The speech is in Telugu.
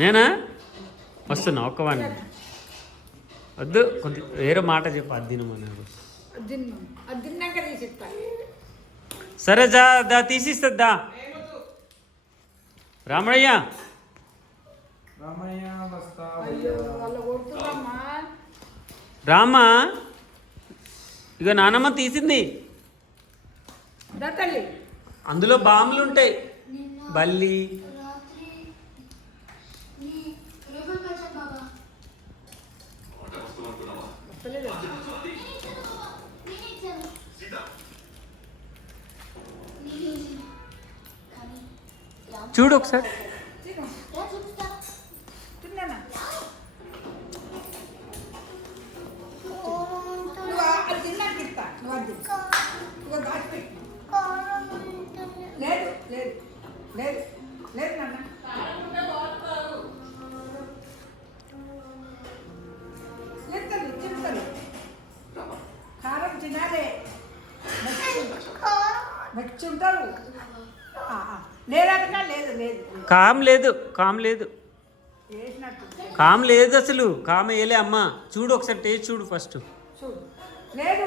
నేనా వస్తున్నా ఒక్కవాడిని వద్దు కొంచెం వేరే మాట చెప్పు అది తినమన్నాడు. సరే దా తీసిస్తుందా రామయ్య రామా ఇక నానమ్మ తీసింది. అందులో బాంబులు ఉంటాయి. బల్లి చూడు ఒకసారి. లేదు లేదు లేదు లేదు నాన్న చెప్తాను చెప్తాను కారం తినాలి మెచ్చుంటారు లేదన్నా లేదు లేదు కామ్ లేదు కామ్ లేదు వేసినట్టు కామ్ లేదు అసలు కామ్ వేయలే అమ్మ. చూడు ఒకసారి టేస్ట్ చూడు ఫస్ట్. చూడు లేదు